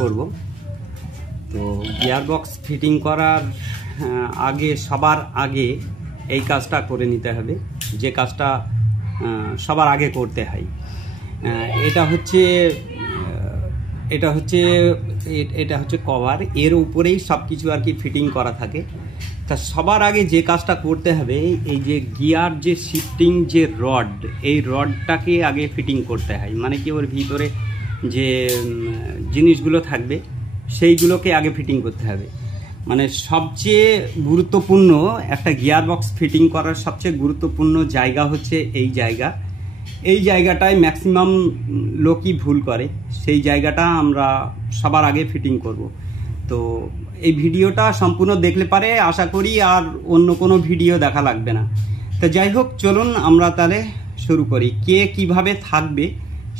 করব। তো gear box fitting করার আগে সবার আগে এই কাজটা করে নিতে হবে, যে কাজটা সবার আগে করতে হয়। এটা হচ্ছে কভার, এর উপরেই সব কিছু আর কি ফিটিং করা থাকে। তা সবার আগে যে কাজটা করতে হবে, এই যে গিয়ার যে শিফটিং যে রড, এই রডটাকে আগে ফিটিং করতে হয়। মানে কি, ওর ভিতরে যে জিনিসগুলো থাকবে সেইগুলোকে আগে ফিটিং করতে হবে। মানে সবচেয়ে গুরুত্বপূর্ণ একটা গিয়ার বক্স ফিটিং করার সবচেয়ে গুরুত্বপূর্ণ জায়গা হচ্ছে এই জায়গাটায় ম্যাক্সিমাম লোকই ভুল করে। সেই জায়গাটা আমরা সবার আগে ফিটিং করব। তো এই ভিডিওটা সম্পূর্ণ দেখলে পারে আশা করি আর অন্য কোনো ভিডিও দেখা লাগবে না। তো যাই হোক, চলুন আমরা তাহলে শুরু করি। কে কিভাবে থাকবে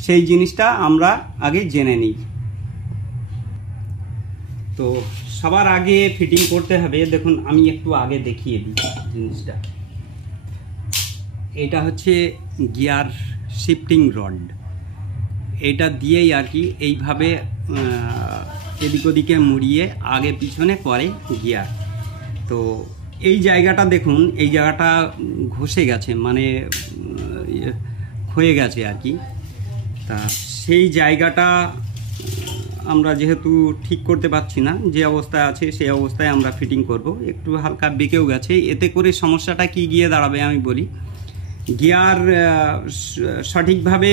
সেই জিনিসটা আমরা আগে জেনে নিই। তো সবার আগে ফিটিং করতে হবে, দেখুন আমি একটু আগে দেখিয়ে দিই জিনিসটা। এটা হচ্ছে গিয়ার শিফটিং রড, এটা দিয়েই আর কি এইভাবে এদিক ওদিকে মুড়িয়ে আগে পিছনে করে গিয়ার। তো এই জায়গাটা দেখুন, এই জায়গাটা ঘষে গেছে, মানে ক্ষয়ে গেছে আর কি। তা সেই জায়গাটা আমরা যেহেতু ঠিক করতে পারছি না, যে অবস্থায় আছে সেই অবস্থায় আমরা ফিটিং করব। একটু হালকা বেঁকেও গেছে, এতে করে সমস্যাটা কি গিয়ে দাঁড়াবে আমি বলি। গিয়ার সঠিকভাবে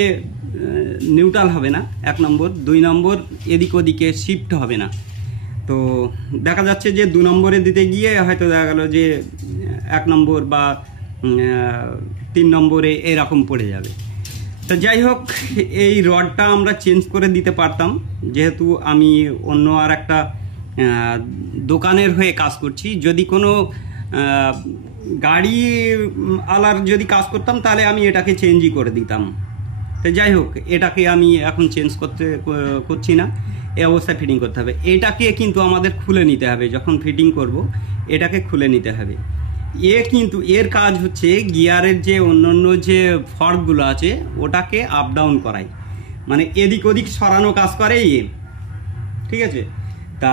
নিউট্রাল হবে না, 1 নম্বর। 2 নম্বর, এদিক ওদিকে শিফট হবে না। তো দেখা যাচ্ছে যে 2 নম্বরে দিতে গিয়ে হয়তো দেখা গেল যে 1 নম্বর বা 3 নম্বরে এরকম পড়ে যাবে। তো যাই হোক, এই রডটা আমরা চেঞ্জ করে দিতে পারতাম, যেহেতু আমি অন্য আর একটা দোকানের হয়ে কাজ করছি। যদি কোনো গাড়ি আলার যদি কাজ করতাম তাহলে আমি এটাকে চেঞ্জই করে দিতাম। তো যাই হোক, এটাকে আমি এখন চেঞ্জ করছি না, এই অবস্থায় ফিটিং করতে হবে। এটাকে কিন্তু আমাদের খুলে নিতে হবে, যখন ফিটিং করব এটাকে খুলে নিতে হবে। কিন্তু এর কাজ হচ্ছে গিয়ারের যে অন্যান্য যে ফর্কগুলো আছে ওটাকে আপ ডাউন করাই, মানে এদিক ওদিক সরানো কাজ করে ঠিক আছে। তা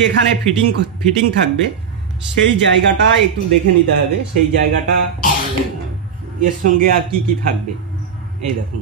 যেখানে ফিটিং থাকবে সেই জায়গাটা একটু দেখে নিতে হবে, সেই জায়গাটা এর সঙ্গে আর কি থাকবে। এই দেখুন,